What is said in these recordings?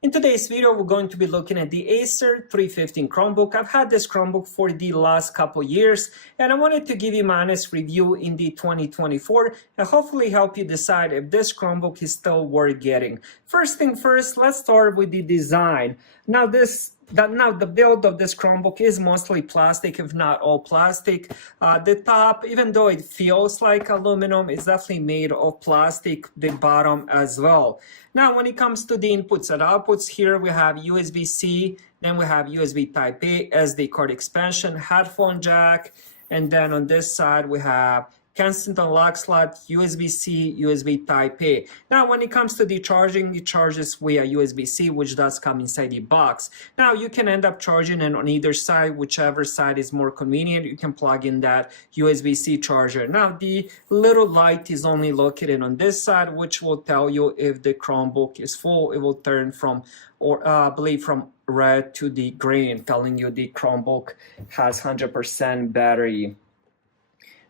In today's video, we're going to be looking at the Acer 315 Chromebook. I've had this Chromebook for the last couple years, and I wanted to give you my honest review in the 2024 and hopefully help you decide if this Chromebook is still worth getting. First thing first, let's start with the design. Now the build of this Chromebook is mostly plastic, if not all plastic. The top, even though it feels like aluminum, is definitely made of plastic, the bottom as well. Now, when it comes to the inputs and outputs, here we have USB-C, then we have USB Type-A, SD card expansion, headphone jack, and then on this side we have constant unlock slot, USB-C, USB Type-A. Now, when it comes to the charging, it charges via USB-C, which does come inside the box. Now, you can end up charging it on either side, whichever side is more convenient. You can plug in that USB-C charger. Now, the little light is only located on this side, which will tell you if the Chromebook is full. It will turn from, I believe, from red to the green, telling you the Chromebook has 100% battery.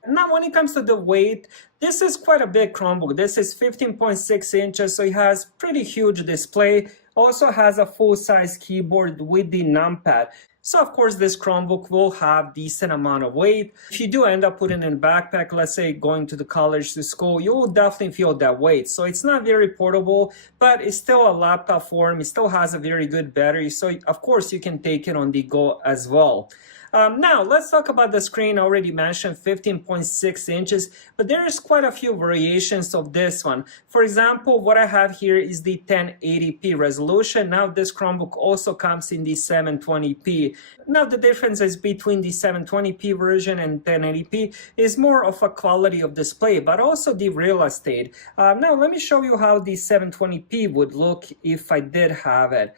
Now, when it comes to the weight, this is quite a big Chromebook. This is 15.6 inches, so it has pretty huge display. Also has a full-size keyboard with the numpad. So, of course, this Chromebook will have decent amount of weight. If you do end up putting it in a backpack, let's say going to the college, to school, you will definitely feel that weight. So it's not very portable, but it's still a laptop form. It still has a very good battery. So, of course, you can take it on the go as well. Now, let's talk about the screen. I already mentioned 15.6 inches, but there is quite a few variations of this one. For example, what I have here is the 1080p resolution. Now, this Chromebook also comes in the 720p. Now, the differences between the 720p version and 1080p is more of a quality of display, but also the real estate. Now, let me show you how the 720p would look if I did have it.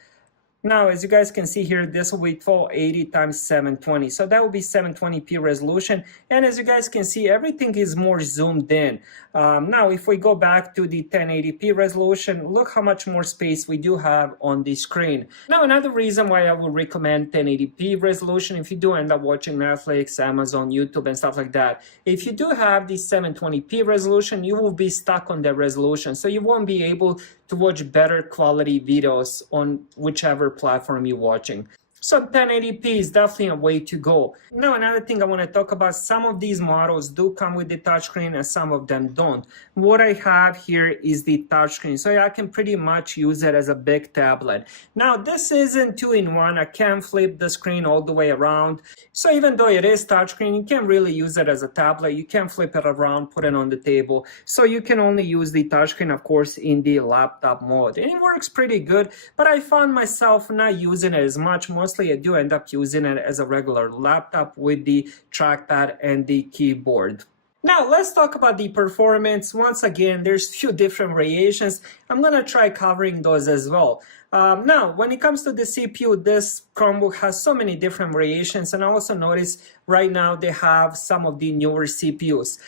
Now, as you guys can see here, this will be 1280 times 720. So that will be 720p resolution. And as you guys can see, everything is more zoomed in. Now, if we go back to the 1080p resolution, look how much more space we do have on the screen. Now, another reason why I would recommend 1080p resolution, if you do end up watching Netflix, Amazon, YouTube, and stuff like that, if you do have the 720p resolution, you will be stuck on that resolution. So you won't be able to watch better quality videos on whichever platform you're watching. So 1080p is definitely a way to go. Now, another thing I want to talk about, some of these models do come with the touchscreen and some of them don't. What I have here is the touchscreen, so I can pretty much use it as a big tablet. Now, this isn't 2-in-1. I can flip the screen all the way around. So even though it is touchscreen, you can't really use it as a tablet. You can flip it around, put it on the table. So you can only use the touchscreen, of course, in the laptop mode. And it works pretty good, but I found myself not using it as much. Mostly I do end up using it as a regular laptop with the trackpad and the keyboard. Now, let's talk about the performance. Once again, there's a few different variations. I'm going to try covering those as well. Now, when it comes to the CPU, this Chromebook has so many different variations, and I also noticed right now they have some of the newer CPUs.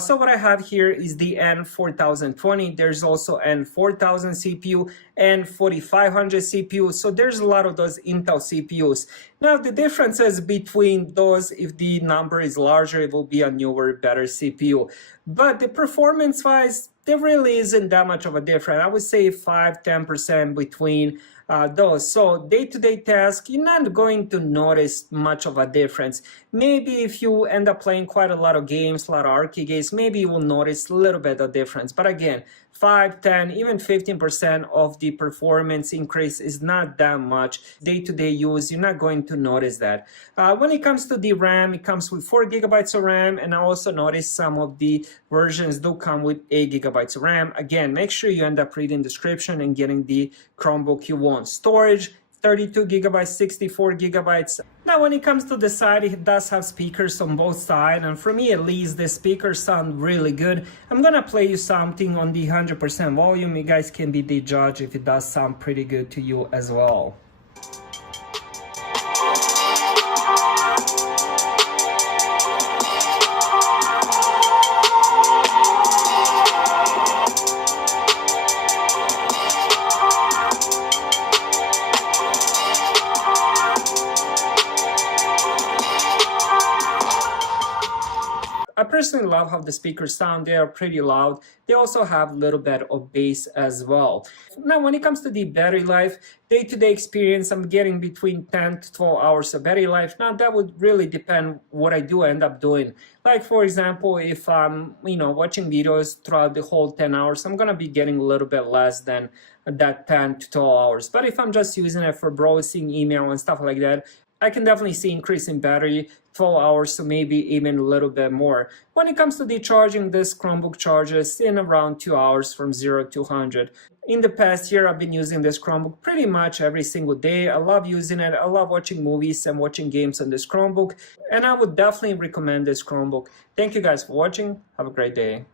So what I have here is the N4020. There's also N4000 CPU, N4500 CPU. So there's a lot of those Intel CPUs. Now, the differences between those, if the number is larger, it will be a newer, better CPU. But the performance-wise, there really isn't that much of a difference. I would say 5–10% between those. So day-to-day tasks, you're not going to notice much of a difference. Maybe if you end up playing quite a lot of games, a lot of arcade games, maybe you will notice a little bit of difference. But again, 5, 10, even 15% of the performance increase is not that much. Day-to-day use, you're not going to notice that. When it comes to the RAM, it comes with 4 gigabytes of RAM, and I also noticed some of the versions do come with 8 gigabytes of RAM. Again, make sure you end up reading the description and getting the Chromebook you want. Storage, 32 gigabytes, 64 gigabytes. Now, when it comes to the side, it does have speakers on both sides, and for me at least, the speakers sound really good. I'm gonna play you something on the 100% volume. You guys can be the judge if it does sound pretty good to you as well. I personally love how the speakers sound. They are pretty loud. They also have a little bit of bass as well. Now, when it comes to the battery life, day-to-day experience, I'm getting between 10 to 12 hours of battery life. Now, that would really depend what I do end up doing. Like, for example, if I'm, watching videos throughout the whole 10 hours, I'm going to be getting a little bit less than that 10 to 12 hours. But if I'm just using it for browsing, email, and stuff like that, I can definitely see increase in battery, 12 hours, so maybe even a little bit more. When it comes to the charging, this Chromebook charges in around 2 hours from 0 to 100. In the past year, I've been using this Chromebook pretty much every single day. I love using it. I love watching movies and watching games on this Chromebook, and I would definitely recommend this Chromebook. Thank you guys for watching. Have a great day.